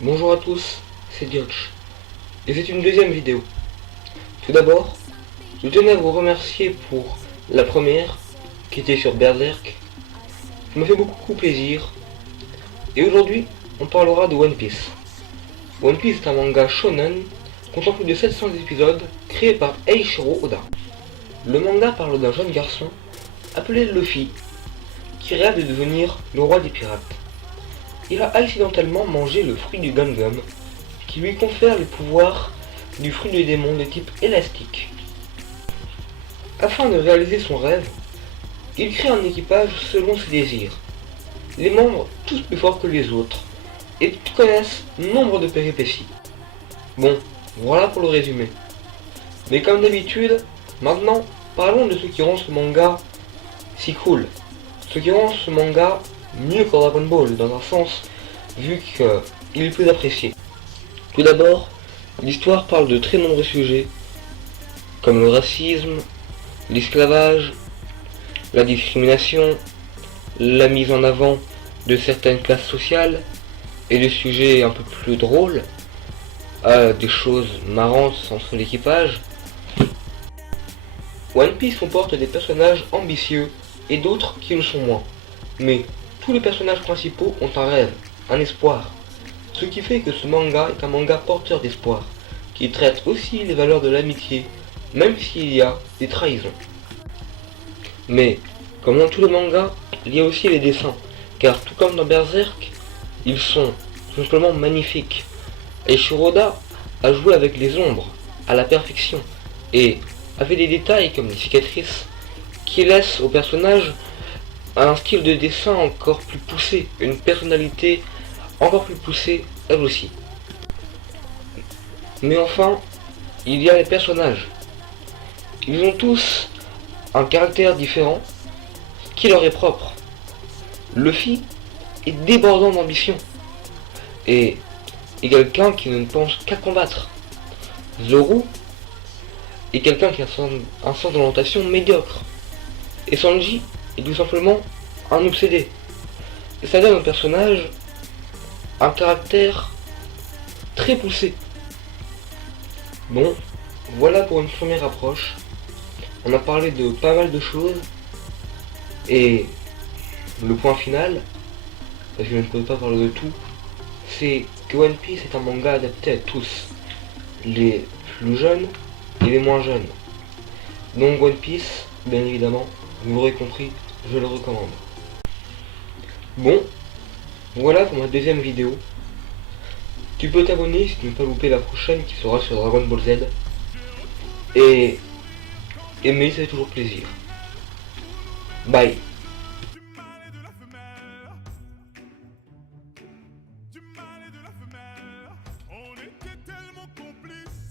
Bonjour à tous, c'est Diotch, et c'est une deuxième vidéo. Tout d'abord, je tenais à vous remercier pour la première, qui était sur Berserk. Ça m'a fait beaucoup plaisir, et aujourd'hui, on parlera de One Piece. One Piece est un manga shonen, comptant plus de 700 épisodes, créé par Eiichiro Oda. Le manga parle d'un jeune garçon, appelé Luffy, qui rêve de devenir le roi des pirates. Il a accidentellement mangé le fruit du Gum-Gum, qui lui confère le pouvoir du fruit du démon de type élastique. Afin de réaliser son rêve, il crée un équipage selon ses désirs. Les membres tous plus forts que les autres, et connaissent nombre de péripéties. Bon, voilà pour le résumé. Mais comme d'habitude, maintenant, parlons de ce qui rend ce manga si cool. Ce qui rend ce manga mieux que Dragon Ball, dans un sens, vu qu'il est plus apprécié. Tout d'abord, l'histoire parle de très nombreux sujets, comme le racisme, l'esclavage, la discrimination, la mise en avant de certaines classes sociales, et des sujets un peu plus drôles, des choses marrantes entre l'équipage. One Piece comporte des personnages ambitieux et d'autres qui le sont moins. Mais tous les personnages principaux ont un rêve, un espoir. Ce qui fait que ce manga est un manga porteur d'espoir, qui traite aussi les valeurs de l'amitié, même s'il y a des trahisons. Mais, comme dans tous les mangas, il y a aussi les dessins, car tout comme dans Berserk, ils sont tout simplement magnifiques. Eiichiro Oda a joué avec les ombres à la perfection, et avec des détails comme des cicatrices, qui laissent au personnage un style de dessin encore plus poussé, une personnalité encore plus poussée elle aussi. Mais enfin, il y a les personnages. Ils ont tous un caractère différent qui leur est propre. Luffy est débordant d'ambition et est quelqu'un qui ne pense qu'à combattre. Zoro est quelqu'un qui a un sens d'orientation médiocre. Et Sanji est tout simplement un obsédé. Et ça donne au personnage un caractère très poussé. Bon, voilà pour une première approche. On a parlé de pas mal de choses. Et le point final, parce que je ne peux pas parler de tout, c'est que One Piece est un manga adapté à tous. Les plus jeunes et les moins jeunes. Donc One Piece, bien évidemment, vous l'aurez compris, je le recommande. Bon, voilà pour ma deuxième vidéo. Tu peux t'abonner si tu ne veux pas louper la prochaine qui sera sur Dragon Ball Z. Et aimer, ça fait toujours plaisir. Bye.